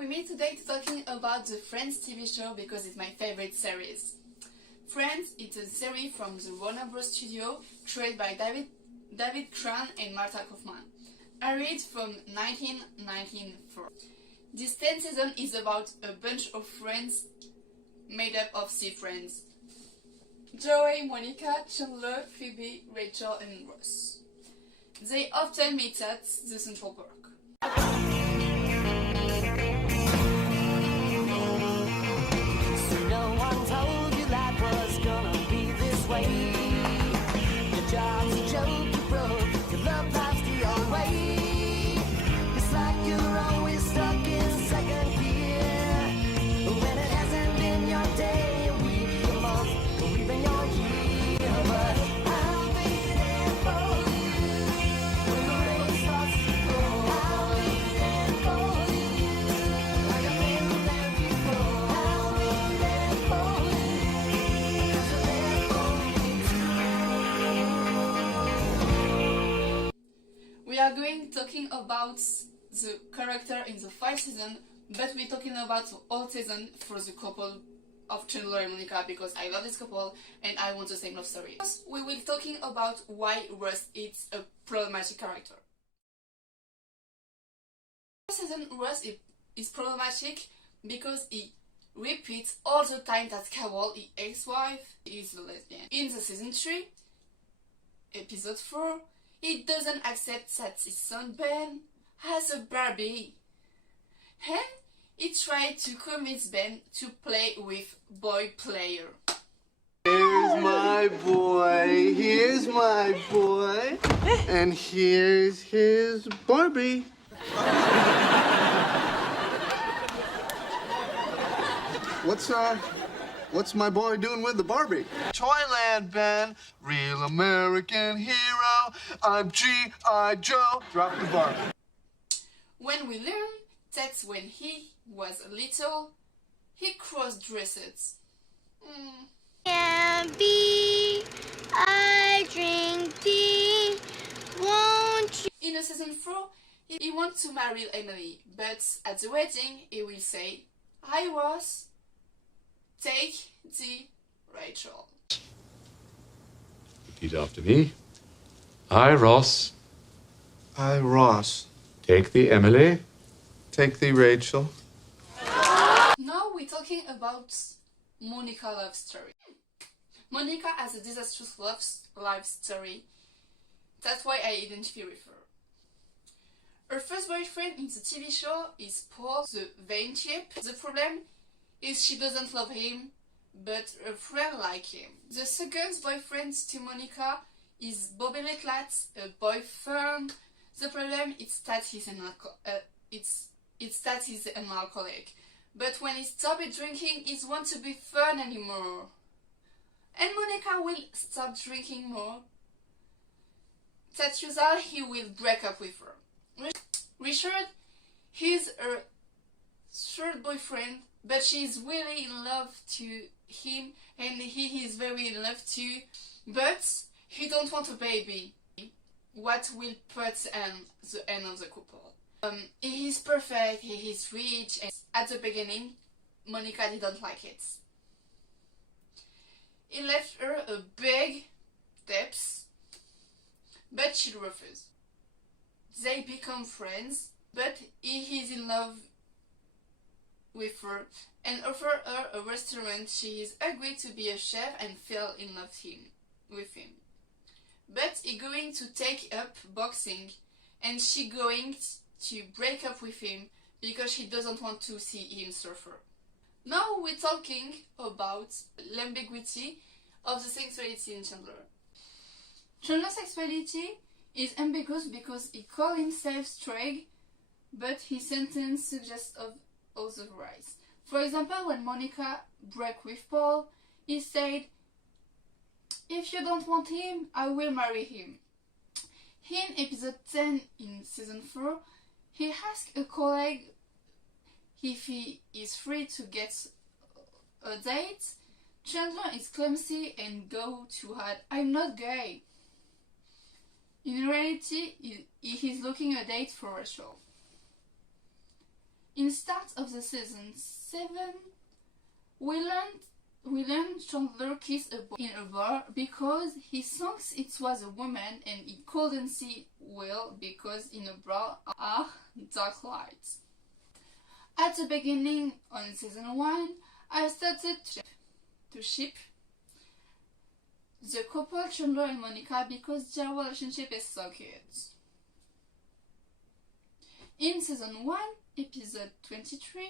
we meet today talking about the Friends TV show because it's my favorite series. Friends is a series from the Warner Bros. Studio created by David Crane and Marta Kaufman. Aired from 1994. This 10th season is about a bunch of friends made up of 6 friends. Joey, Monica, Chandler, Phoebe, Rachel and Ross. They often meet at the Central Park. No one told you life was gonna be this way. Your job's a joke, you broke, your love life's the old way. It's like you're always stuck in second gear. When it hasn't been your day, your week, your month, or even your year. But I'll be there for you when the rain starts to pour. I'll be there for you like I've been there before. I'll be there for you 'cause you're there for me too. We are going talking about the character in the 5th season, but we're talking about the whole season for the couple of Chandler and Monica because I love this couple and I want the same love story. We will talking about why Ross is a problematic character. This season, Ross is problematic because he repeats all the time that Carol, his ex-wife, is a lesbian. In the season 3, episode 4, he doesn't accept that his son Ben has a Barbie. And he tried to convince Ben to play with Boy Player. Here's my boy, and here's his Barbie. What's my boy doing with the Barbie? Toyland Ben, real American hero. I'm G.I. Joe. Drop the Barbie. When we learn that when he was little, he cross-dressed. And B, I drink tea, won't you? In the season 4, he wants to marry Emily, but at the wedding he will say, "Hi Ross, take the Rachel." Repeat after me. I, Ross, Hi, Ross. take the Emily. Take the Rachel. Now we're talking about Monica love story. Monica has a disastrous life story. That's why I identify with her. Her first boyfriend in the TV show is Paul the vain chip. The problem is she doesn't love him, but her friend like him. The second boyfriend to Monica is Bobby Leclat, a boyfriend. The problem is that he's an alcoholic. But when he stopped drinking, he wants to be fun anymore. And Monica will start drinking more. That usually he will break up with her. Richard, he's her third boyfriend, but she's really in love to him and he is very in love too. But he don't want a baby. What will put the end of the couple? He is perfect, he is rich, and at the beginning, Monica didn't like it. He left her a big debt, but she refused. They become friends, but he is in love with her and offer her a restaurant. She is agreed to be a chef and fell in love with him. But he going to take up boxing and she going to break up with him because she doesn't want to see him suffer. Now we're talking about the ambiguity of the sexuality in Chandler. Chandler's sexuality is ambiguous because he calls himself straight, but his sentence suggests otherwise. For example, when Monica broke with Paul, he said, "If you don't want him, I will marry him." In episode 10 in season 4, he asked a colleague if he is free to get a date. Chandler is clumsy and go to add, "I'm not gay." In reality, he is looking a date for Rachel. In start of the season 7, we learned Chandler kissed a boy in a bar because he thought it was a woman and he couldn't see well because in a bar are dark lights. At the beginning on season 1, I started to ship the couple Chandler and Monica because their relationship is so cute. In season 1, episode 23,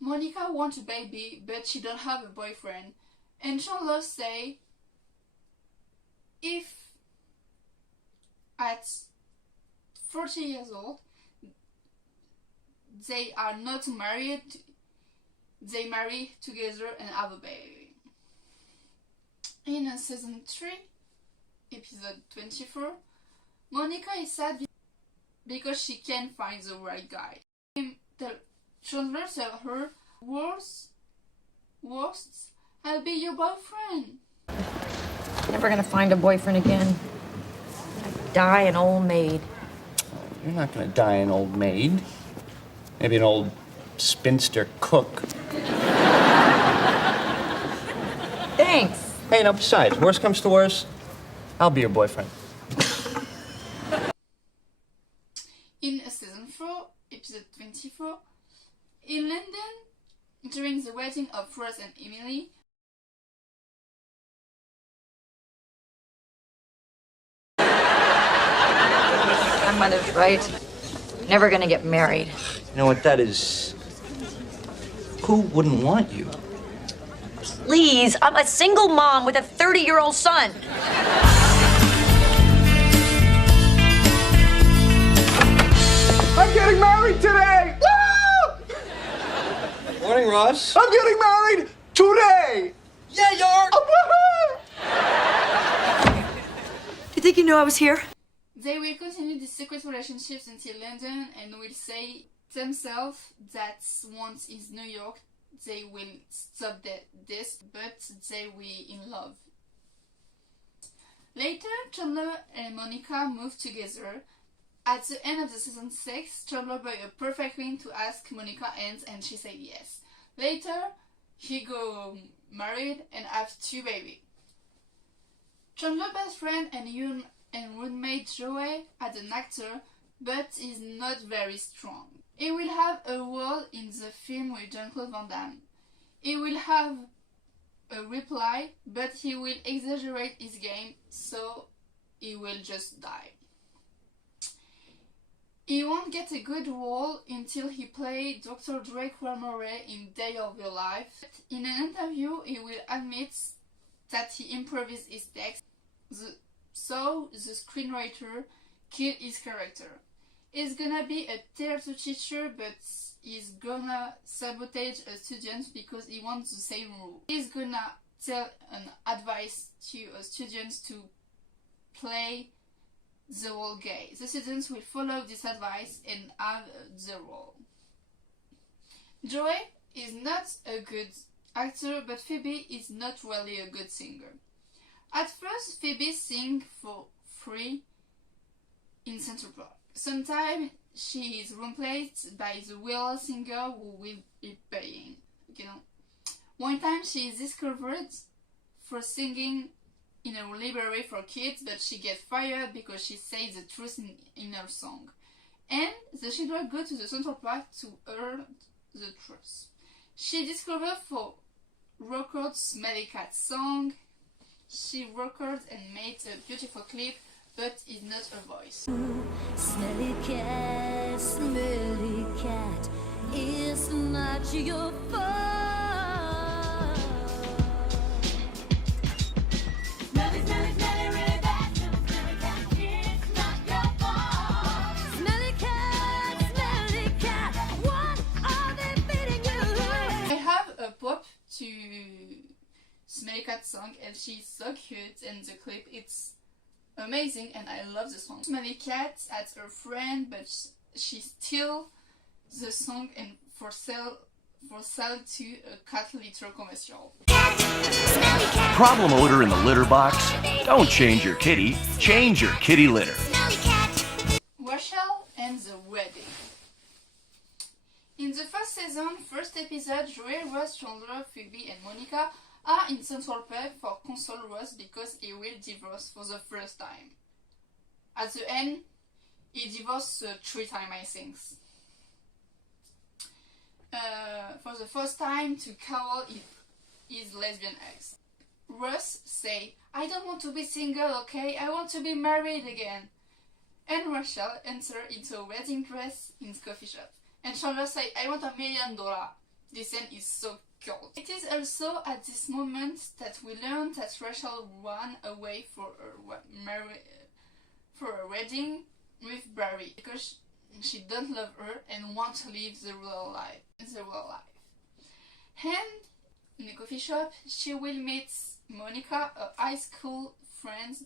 Monica wants a baby but she don't have a boyfriend, and Chandler say if at 40 years old they are not married, they marry together and have a baby. In season 3, episode 24, Monica is sad because she can't find the right guy. Chandler tells her, worst, I'll be your boyfriend. Never gonna find a boyfriend again. I'd die an old maid. You're not gonna die an old maid. Maybe an old spinster cook. Thanks. Hey, no, besides, worst comes to worst, I'll be your boyfriend. In season 4, episode 24, in London, during the wedding of Ross and Emily, My mother's right. Never gonna get married. You know what that is? Who wouldn't want you? Please, I'm a single mom with a 30-year-old son. I'm getting married today! Woo! Morning, Ross. I'm getting married today! Yeah, you are. Woohoo! You think you knew I was here? they will continue these secret relationships until London and will say themselves that once in New York they will stop this, but they will in love. Later, Chandler and Monica move together. At the end of the season 6, Chandler buys a perfect ring to ask Monica ends, and she said yes. Later, he go married and have 2 babies. Chandler's best friend and roommate Joey had an actor, but is not very strong. He will have a role in the film with Jean-Claude Van Damme. He will have a reply, but he will exaggerate his game, so he will just die. He won't get a good role until he plays Dr. Drake Ramoray in Day of Your Life. In an interview, he will admit that he improvised his text, so the screenwriter killed his character. He's gonna be a theater teacher, but he's gonna sabotage a student because he wants the same rule. He's gonna tell an advice to a student to play the role gay. The students will follow this advice and have the role. Joey is not a good actor, but Phoebe is not really a good singer. At first, Phoebe sings for free in Central Park. Sometimes she is replaced by the real singer who will be paying. One time she is discovered for singing in a library for kids, but she gets fired because she says the truth in her song. And the children go to the Central Park to hear the truth. She discovered for record Smelly Cat song. She recorded and made a beautiful clip, but is not her voice. Smelly cat, it's not your fault. Smelly, really bad. Smelly cat, it's not your fault. Smelly cat, what are they feeding you? I have a pop to Smelly Cat song, and she's so cute, and the clip it's amazing, and I love the song. Smelly Cat has her friend, but she steals the song and for sale to a cat litter commercial. Problem odor in the litter box? Don't change your kitty, change your kitty litter. Rachel and the wedding. In the first season, first episode, Joey, Ross, Chandler, Phoebe and Monica are in Central Park for console Ross because he will divorce for the first time. At the end, he divorced 3 times, I think. For the first time to Carol his lesbian ex. Ross say, I don't want to be single, okay? I want to be married again. And Rachel enter into a wedding dress in the coffee shop. And Chandler say, I want $1 million. This scene is so cold. It is also at this moment that we learn that Rachel ran away for a wedding with Barry because she don't love her and want to live the real life. And in the coffee shop, she will meet Monica, a high school friend,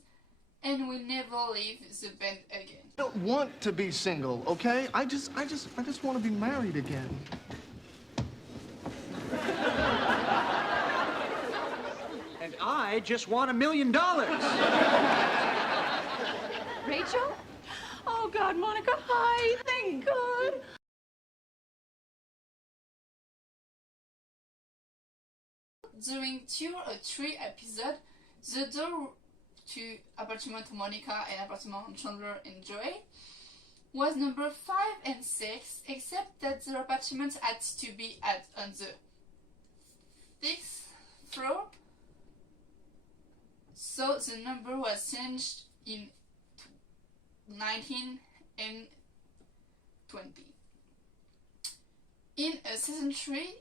and will never leave the band again. I don't want to be single, okay? I just want to be married again. And I just want $1 million. Rachel? Oh, God, Monica, hi. Thank God. During 2 or 3 episodes, the door to apartment Monica and apartment Chandler and Joey was number 5 and 6, except that the apartment had to be on the 6th floor, so the number was changed in 19 and 20. In season 3,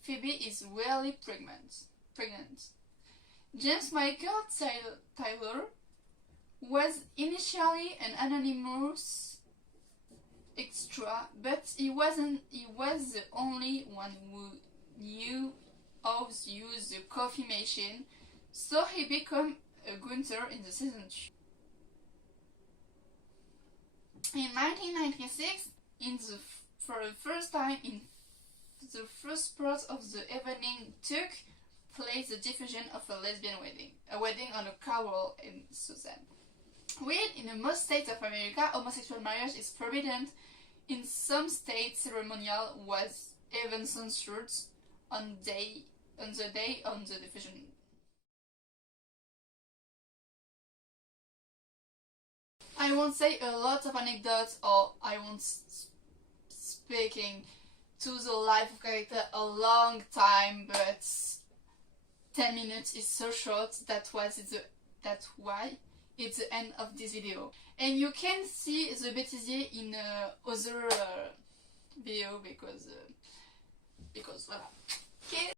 Phoebe is really pregnant. James Michael Tyler was initially an anonymous extra, but he was the only one who knew how to use the coffee machine, so he became a Gunther in the season 2. In 1996, for the first time in the first part of the evening took place the diffusion of a lesbian wedding, a wedding on a Carol and Susan. While in most states of America, homosexual marriage is forbidden, in some states ceremonial was even censored on the day of the diffusion. I won't say a lot of anecdotes, or I won't speaking to the life of character a long time, but 10 minutes is so short. That's why it's the end of this video. And you can see the bêtisier in other video because voilà. Okay.